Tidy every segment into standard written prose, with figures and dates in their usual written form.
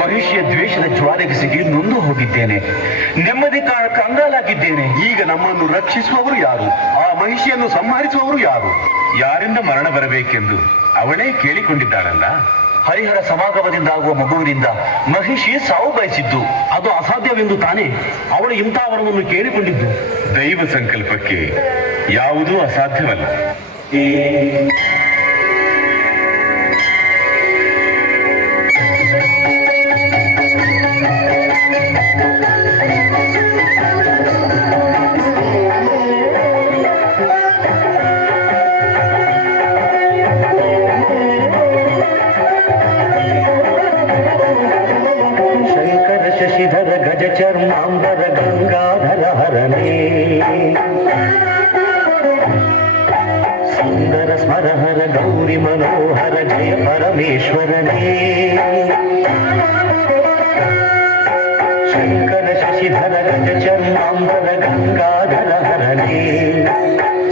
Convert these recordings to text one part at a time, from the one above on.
ಮಹಿಷಿಯ ದ್ವೇಷದ ಜ್ವಾಲೆಗೆ ಸಿಗಿ ನೊಂದು ಹೋಗಿದ್ದೇನೆ. ನೆಮ್ಮದಿ ಕಂಗಾಲಾಗಿದ್ದೇನೆ. ಈಗ ನಮ್ಮನ್ನು ರಕ್ಷಿಸುವವರು ಯಾರು? ಆ ಮಹಿಷಿಯನ್ನು ಸಂಹರಿಸುವವರು ಯಾರು? ಯಾರಿಂದ ಮರಣ ಬರಬೇಕೆಂದು ಅವಳೇ ಕೇಳಿಕೊಂಡಿದ್ದಾಳಲ್ಲ. ಹರಿಹರ ಸಮಾಗಮದಿಂದ ಆಗುವ ಮಗುವಿನಿಂದ ಮಹಿಷಿ ಸಾವು ಬಯಸಿದ್ದು ಅದು ಅಸಾಧ್ಯವೆಂದು ತಾನೇ ಅವಳು ಇಂತಹ ವರವನ್ನು ಕೇಳಿಕೊಂಡಿದ್ದು. ದೈವ ಸಂಕಲ್ಪಕ್ಕೆ ಯಾವುದೂ ಅಸಾಧ್ಯವಲ್ಲ. ಶಶಿಧರ ಗಜ ಚರ್ಮಾಂಬರ ಗಂಗಾಧರ ಹರನೇ ಸುಂದರ ಸ್ಮರಹರ ಗೌರಿ ಮನೋಹರ ಜಯ ಪರಮೇಶ್ವರನೇ ಶಂಕರ ಶಶಿಧರ ಗಜ ಚರ್ಮಾಂಬರ ಗಂಗಾಧರ ಹರನೇ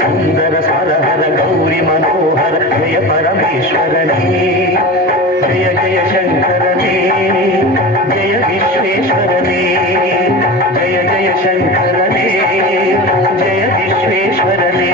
ಸುಂದರ ಸ್ಮರಹರ ಗೌರಿ ಮನೋಹರ ಜಯ ಪರಮೇಶ್ವರನೇ ಜಯ ಜಯ ಶಂಕರನೇ ಜಯ ವಿಶ್ವೇಶ್ವರನೇ ಜಯ ಜಯ ಶಂಕರನೇ ಜಯ ವಿಶ್ವೇಶ್ವರನೇ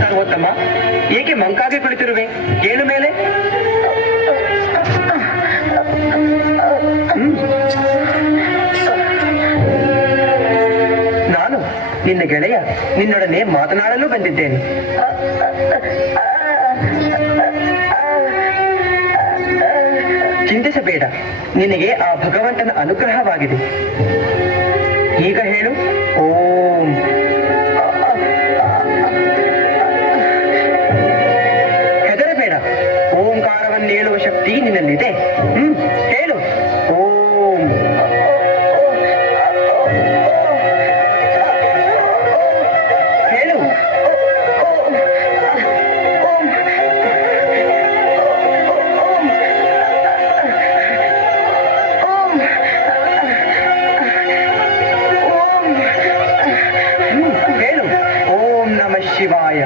ಸರ್ವೋತ್ತಮ, ಏಕೆ ಮಂಕಾಗಿ ಕುಳಿತಿರುವೆ? ಏನು ಮೇಲೆ? ನಾನು ನಿನ್ನ ಗೆಳೆಯ, ನಿನ್ನೊಡನೆ ಮಾತನಾಡಲು ಬಂದಿದ್ದೇನೆ. ಚಿಂತಿಸಬೇಡ, ನಿನಗೆ ಆ ಭಗವಂತನ ಅನುಗ್ರಹವಾಗಿದೆ. ಈಗ ಹೇಳು ಓಂ. ಹೆದರಬೇಡ, ಓಂಕಾರವನ್ನೇಳುವ ಶಕ್ತಿ ನಿನ್ನಲ್ಲಿದೆ. ಹೇಳು ಓಂ. ಹೇಳು ಹೇಳು. ಓಂ ನಮಃ ಶಿವಾಯ.